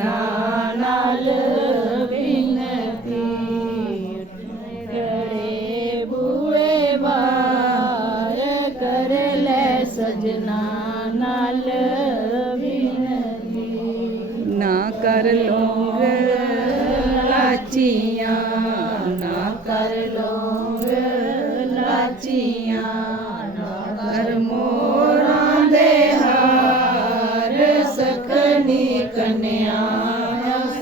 ਸਜਣਾ ਨਾਲ ਬਿਨਤੀ ਗੜੇ ਬੂਏ ਬਾਰ ਕਰ ਲੈ ਸਜਣਾ ਨਾਲ ਬਿਨਤੀ ਨਾ ਕਰ ਲੌਂਗ ਲਾਚੀਆਂ ਨਾ ਕਰ ਲੌਂਗ ਲਾਚੀਆਂ ਨਾ ਕਰ ਮੋਰਾਂ ਦੇ ਹਾਰ ਸਖਣੀ ਕਨਿਆ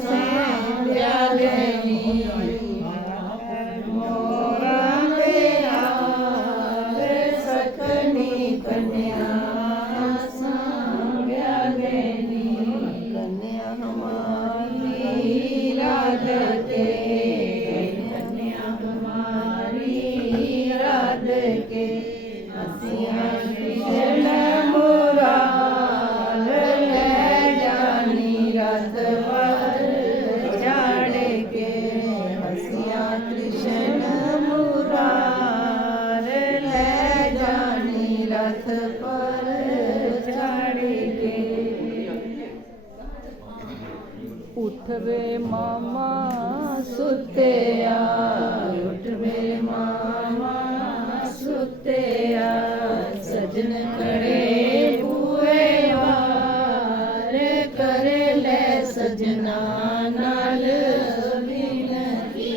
ਸਾਂਭਿਆ ਲੈਣੀ ਮੋਰਾਂ ਦੇ ਹਾਰ ਸਖਣੀ ਕਨਿਆ ਸਾਂਭਿਆ ਲੈਣੀ ਕਨਿਆ ਹਮਾਰੀ ਰਾਧੇ ਕਨਿਆ ਹਮਾਰੀ ਰਾਧੇ ਹਸੀਆਂ ਕ੍ਰਿਸ਼ਨ ਮੁਰਾਰ ਲੈ ਜਾਨੀ ਰਥ ਪਰ ਚੜ੍ਹ ਕੇ ਹਸੀਆਂ ਕ੍ਰਿਸ਼ਨ ਮੁਰਾਰ ਲੈ ਜਾਨੀ ਰਥ ਪਰ ਚੜ੍ਹ ਕੇ ਉੱਠ ਵੇ ਮਾਮਾ ਸੁੱਤਿਆ ਉੱਠ ਵੇ ਮਾਮਾ ਸੁੱਤਿਆ ਸਜਣ ਖੜੇ ਬੂਏ ਬਾਰ ਕਰ ਲੈ ਸਜਣਾ ਨਾਲ ਬਿਨਤੀ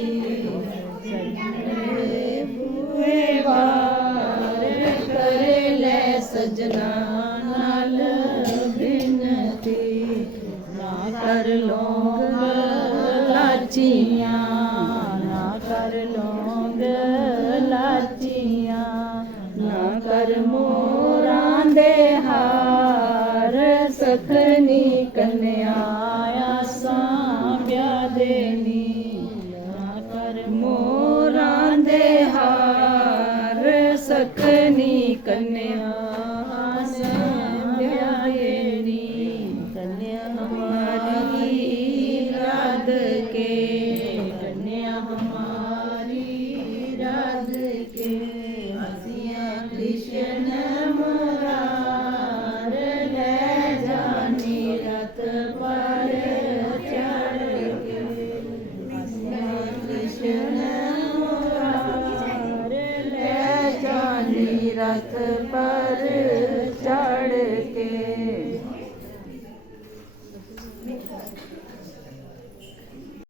ਸਜਣੇ ਬੂਏ ਬਾਰ ਕਰ ਲੈ ਸਜਣਾ ਨਾਲ ਬਿਨਤੀ ਨਾ ਕਰ ਲੌਂਗ ਲਾਚੀਆਂ ਨਾ ਕਰ ਲੌਂਗ ਲਾਚੀਆਂ ਨਾ ਕਰ ਮੋਰਾਂ ਦੇ ਹਾਰ ਸਖਣੀ ਕਨਿਆ ਸਾਂਭਿਆ ਦੇਣੀ ਨਾ ਕਰ ਮੋਰਾਂ ਦੇ ਹਾਰ ਸਖਣੀ ਕਨਿਆ